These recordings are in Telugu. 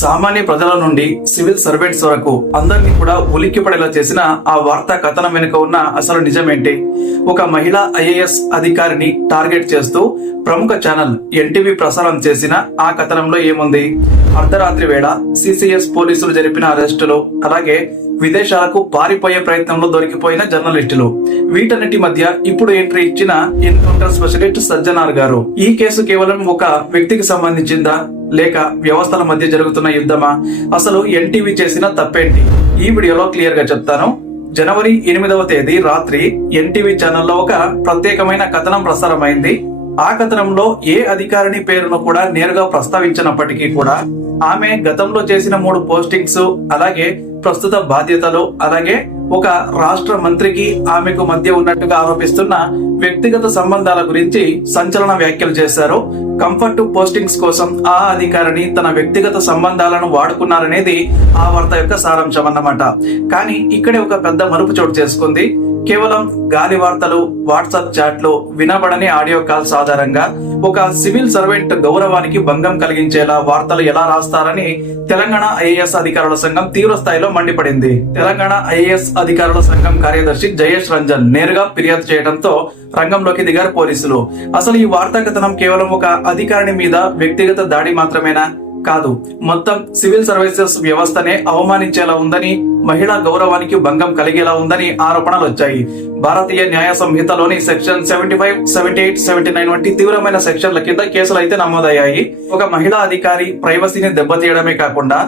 సామాన్య ప్రజల నుండి సివిల్ సర్వెంట్స్ వరకు అందరినీ కూడా ఉలిక్కిపడేలా చేసిన ఆ వార్తా కథనం వెనుక ఉన్న అసలు నిజమేంటి? ఒక మహిళా ఐఏఎస్ అధికారిని టార్గెట్ చేస్తూ ప్రముఖ ఛానల్ ఎన్టీవీ ప్రసారం చేసిన ఆ కథనంలో ఏముంది? అర్ధరాత్రి వేళ సిసిఎస్ పోలీసులు జరిపిన అరెస్టులు, అలాగే విదేశాలకు పారిపోయే ప్రయత్నంలో దొరికిపోయిన జర్నలిస్టులు, వీటన్నిటి మధ్య ఇప్పుడు ఎంట్రీ ఇచ్చిన ఎన్కౌంటర్ స్పెషలిస్ట్ సజ్జనార్ గారు. ఈ కేసు కేవలం ఒక వ్యక్తికి సంబంధించిందా, లేక వ్యవస్థల మధ్య జరుగుతున్న యుద్ధమా? అసలు ఎన్టీవీ చేసిన తప్పేంటి? ఈ వీడియోలో క్లియర్ గా చెప్తాను. జనవరి 8వ తేదీ రాత్రి ఎన్టీవీ ఛానల్లో ఒక ప్రత్యేకమైన కథనం ప్రసారమైంది. ఆ కథనంలో ఏ అధికారిని పేరును కూడా నేరుగా ప్రస్తావించినప్పటికీ కూడా ఆమె గతంలో చేసిన 3 పోస్టింగ్స్, అలాగే ప్రస్తుత బాధ్యతలు, అలాగే ఒక రాష్ట్ర మంత్రికి ఆమెకు మధ్య ఉన్నట్టుగా ఆరోపిస్తున్న వ్యక్తిగత సంబంధాల గురించి సంచలన వ్యాఖ్యలు చేశారు. కంఫర్ట్ పోస్టింగ్స్ కోసం ఆ అధికారిని తన వ్యక్తిగత సంబంధాలను వాడుకున్నారనేది ఆ వార్త యొక్క సారాంశం అన్నమాట. కానీ ఇక్కడే ఒక పెద్ద మలుపు చోటు చేసుకుంది. కేవలం గాలి వార్తలు, వాట్సాప్ చాట్లు, వినబడని ఆడియో కాల్స్ ఆధారంగా ఒక సివిల్ సర్వెంట్ గౌరవానికి భంగం కలిగించేలా వార్తలు ఎలా రాస్తారని తెలంగాణ ఐఏఎస్ అధికారుల సంఘం తీవ్ర స్థాయిలో మండిపడింది. తెలంగాణ ఐఏఎస్ అధికారుల సంఘం కార్యదర్శి జయేష్ రంజన్ నేరుగా ఫిర్యాదు చేయడంతో రంగంలోకి దిగారు పోలీసులు. అసలు ఈ వార్తా కథనం కేవలం ఒక అధికారిని మీద వ్యక్తిగత దాడి మాత్రమేనా? కాదు, మొత్తం సివిల్ సర్వీసెస్ వ్యవస్థనే అవమానించేలా ఉందని, మహిళా గౌరవానికి భంగం కలిగేలా ఉందని ఆరోపణలు వచ్చాయి. భారతీయ న్యాయ సంహితలోని సెక్షన్ 75, 78, 79 వంటి తీవ్రమైన సెక్షన్ల కింద కేసులు అయితే నమోదయ్యాయి. ఒక మహిళా అధికారి ప్రైవసీని దెబ్బతీయడమే కాకుండా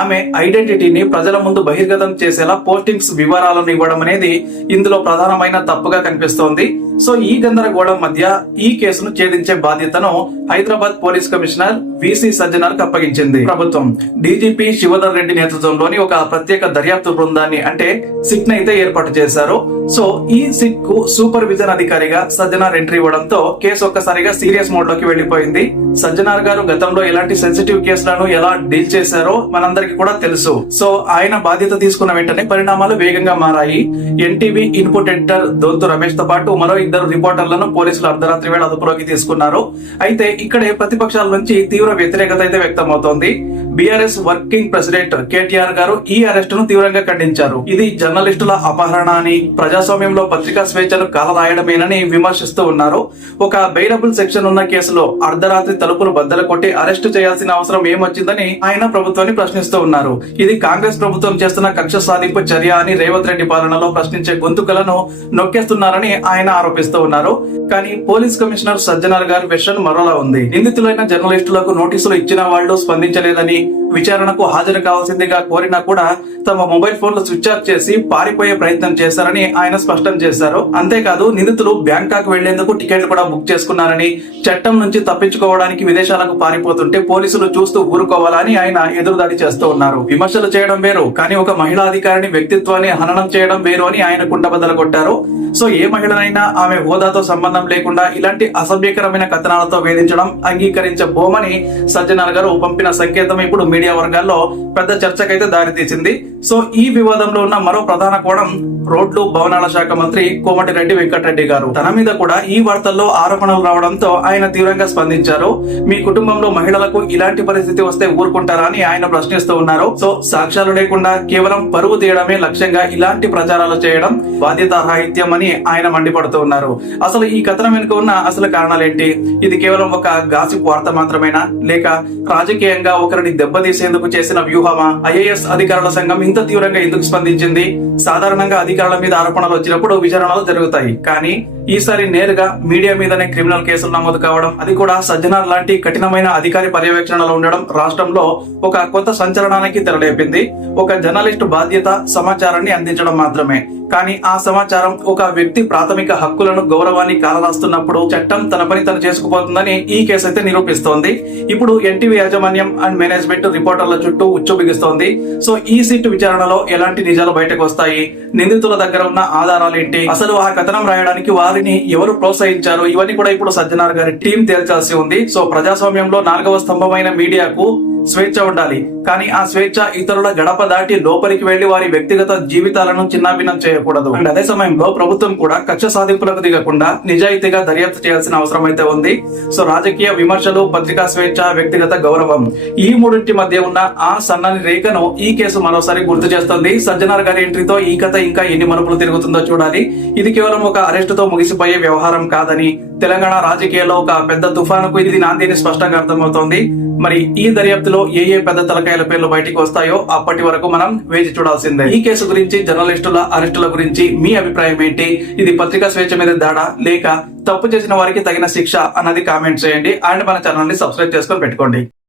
ఆమె ఐడెంటిటీని ప్రజల ముందు బహిర్గతం చేసేలా పోస్టింగ్స్ వివరాలను ఇవ్వడం అనేది ఇందులో ప్రధానమైన తప్పుగా కనిపిస్తోంది. సో ఈ గందరగోళం మధ్య ఈ కేసును ఛేదించే బాధ్యతను Hyderabad police commissioner VC Sajjanar కు అప్పగించింది ప్రభుత్వం. డీజీపీ శివధర్ రెడ్డి నేతృత్వంలోని ఒక ప్రత్యేక దర్యాప్తు బృందాన్ని, అంటే సిట్ ని అయితే ఏర్పాటు చేశారు. సో ఈ సిట్ కు సూపర్విజన్ అధికారిగా సజ్జనార్ ఎంట్రీ ఇవ్వడంతో కేసు ఒక్కసారిగా సీరియస్ మోడ్ లోకి వెళ్లిపోయింది. సజ్జనార్ గారు గతంలో ఎలాంటి సెన్సిటివ్ కేసులను ఎలా డీల్ చేశారో మనందరికీ కూడా తెలుసు. సో ఆయన బాధ్యత తీసుకున్న వెంటనే పరిణామాలు వేగంగా మారాయి. NTV input editor Donthu Ramesh తో పాటు మరో 2 రిపోర్టర్లను పోలీసులు అర్ధరాత్రి వేళ అదుపులోకి తీసుకున్నారు. అయితే ఇక్కడే ప్రతిపక్షాల నుంచి తీవ్ర వ్యతిరేకత అయితే వ్యక్తమవుతోంది. బీఆర్ఎస్ వర్కింగ్ ప్రెసిడెంట్ కేటీఆర్ గారు ఈ అరెస్ట్ ను తీవ్రంగా ఖండించారు. ఇది జర్నలిస్టుల అపహరణ అని, ప్రజాస్వామ్యంలో పత్రికా స్వేచ్ఛను కాలరాయడమేనని విమర్శిస్తూ ఉన్నారు. ఒక బెయిలబుల్ సెక్షన్ ఉన్న కేసులో అర్ధరాత్రి తలుపులు బద్దలు కొట్టి అరెస్టు చేయాల్సిన అవసరం ఏమొచ్చిందని ఆయన ప్రభుత్వాన్ని ప్రశ్నిస్తూ ఉన్నారు. ఇది కాంగ్రెస్ ప్రభుత్వం చేస్తున్న కక్ష సాధింపు చర్య అని రేవంత్ రెడ్డి పాలనలో ప్రశ్నించే గొంతుకలను నొక్కేస్తున్నారని ఆయన ఆరోపిస్తూ ఉన్నారు. కానీ పోలీస్ కమిషనర్ సజ్జనార్ గారి వెర్షన్ మరోలా ఉంది. నిందితులైన జర్నలిస్టులకు నోటీసులు ఇచ్చిన వాళ్ళు స్పందించలేదని, విచారణకు హాజరు కావాల్సిందిగా కోరినా కూడా తమ మొబైల్ ఫోన్లు స్విచ్ ఆఫ్ చేసి పారిపోయే ప్రయత్నం చేశారని ఆయన స్పష్టం చేశారు. అంతేకాదు, నిందితులు బ్యాంకాక్ వెళ్లేందుకు టికెట్లు కూడా బుక్ చేసుకున్నారని, చట్టం నుంచి తప్పించుకోవడానికి విదేశాలకు పారిపోతుంటే పోలీసులు చూస్తూ ఊరుకోవాలని ఆయన ఎదురుదాడి చేస్తూ ఉన్నారు. విమర్శలు చేయడం వేరు, కానీ ఒక మహిళా అధికారిని వ్యక్తిత్వాన్ని హననం చేయడం వేరు అని ఆయన కుండబద్దలు కొట్టారు. సో ఏ మహిళనైనా ఆమె హోదాతో సంబంధం లేకుండా ఇలాంటి అసభ్యకరమైన కథనాలతో వేధించడం అంగీకరించబోమని సజ్జనార్ గారు పంపిన సంకేతం ఇప్పుడు మీడియా వర్గాల్లో పెద్ద చర్చకైతే దారితీసింది. సో ఈ వివాదంలో ఉన్న మరో ప్రధాన కోణం రోడ్లు భవనాల శాఖ మంత్రి కోమటిరెడ్డి వెంకటరెడ్డి గారు. తన మీద కూడా ఈ వార్తల్లో ఆరోపణలు రావడంతో ఆయన తీవ్రంగా స్పందించారు. మీ కుటుంబంలో మహిళలకు ఇలాంటి పరిస్థితి వస్తే ఊరుకుంటారా అని ఆయన ప్రశ్నిస్తూ ఉన్నారు. సో సాక్ష్యాలు లేకుండా కేవలం పరువు తీయడమే లక్ష్యంగా ఇలాంటి ప్రచారాలు చేయడం బాధ్యతారాహిత్యం అని ఆయన మండిపడుతూ ఉన్నారు. అసలు ఈ కథనం వెనుక ఉన్న అసలు కారణాలేంటి? ఇది కేవలం ఒక గాసిప్ వార్త మాత్రమేనా, లేక రాజకీయంగా ఒకరిని దెబ్బతీసేందుకు చేసిన వ్యూహమా? ఐఏఎస్ అధికారుల సంఘం ఇంత తీవ్రంగా ఎందుకు స్పందించింది? సాధారణంగా అధికారుల మీద ఆరోపణలు వచ్చినప్పుడు విచారణలు జరుగుతాయి, కానీ ఈసారి నేరుగా మీడియా మీదనే క్రిమినల్ కేసులు నమోదు కావడం, అది కూడా సజ్జనార్ లాంటి కఠినమైన అధికారి పర్యవేక్షణలో ఉండడం రాష్ట్రంలో ఒక కొత్త సంచలనానికి తెరలేపింది. ఒక జర్నలిస్టు బాధ్యత సమాచారాన్ని అందించడం మాత్రమే, కానీ ఆ సమాచారం ఒక వ్యక్తి ప్రాథమిక హక్కులను, గౌరవాన్ని కాలరాస్తున్నప్పుడు చట్టం తన పని తను చేసుకుపోతుందని ఈ కేసు అయితే నిరూపిస్తోంది. ఇప్పుడు ఎన్టీవీ యాజమాన్యం అండ్ మేనేజ్మెంట్ రిపోర్టర్ల చుట్టూ ఉచ్చు బిగిస్తోంది. సో ఈ సిట్ విచారణలో ఎలాంటి నిజాలు బయటకు వస్తాయి? నిందితుల దగ్గర ఉన్న ఆధారాలు ఏంటి? అసలు ఆ కథనం రాయడానికి వారిని ఎవరు ప్రోత్సహించారు? ఇవన్నీ కూడా ఇప్పుడు సజ్జనార్ గారి టీం తేల్చాల్సి ఉంది. సో ప్రజాస్వామ్యంలో 4వ స్తంభమైన మీడియాకు స్వేచ్ఛ ఉండాలి. కానీ ఆ స్వేచ్ఛ ఇతరుల గడప దాటి లోపలికి వెళ్లి వారి వ్యక్తిగత జీవితాలను చిన్నాభిన్నం చేయకూడదు. అండ్ అదే సమయంలో ప్రభుత్వం కూడా కక్ష సాధింపులకు దిగకుండా నిజాయితీగా దర్యాప్తు చేయాల్సిన అవసరం అయితే ఉంది. సో రాజకీయ విమర్శలు, పత్రికా స్వేచ్ఛ, వ్యక్తిగత గౌరవం, ఈ మూడింటి మధ్య ఉన్న ఆ సన్నని రేఖను ఈ కేసు మరోసారి గుర్తు చేస్తుంది. సజ్జనార్ గారి ఎంట్రీతో ఈ కథ ఇంకా ఎన్ని మలుపులు తిరుగుతుందో చూడాలి. ఇది కేవలం ఒక అరెస్టుతో ముగిసిపోయే వ్యవహారం కాదని, తెలంగాణ రాజకీయాల్లో ఒక పెద్ద తుఫానుకు ఇది నాంది అని స్పష్టంగా అర్థమవుతోంది. మరి ఈ దర్యాప్తులో ఏ పెద్ద తలకాయల పేర్లు బయటికి వస్తాయో అప్పటి వరకు మనం వేచి చూడాల్సిందే. ఈ కేసు గురించి, జర్నలిస్టుల అరెస్టుల గురించి మీ అభిప్రాయం ఏంటి? ఇది పత్రికా స్వేచ్ఛ మీద దాడా, లేక తప్పు చేసిన వారికి తగిన శిక్ష అన్నది కామెంట్ చేయండి. అండ్ మన ఛానల్ ని సబ్స్క్రైబ్ చేసుకొని పెట్టుకోండి.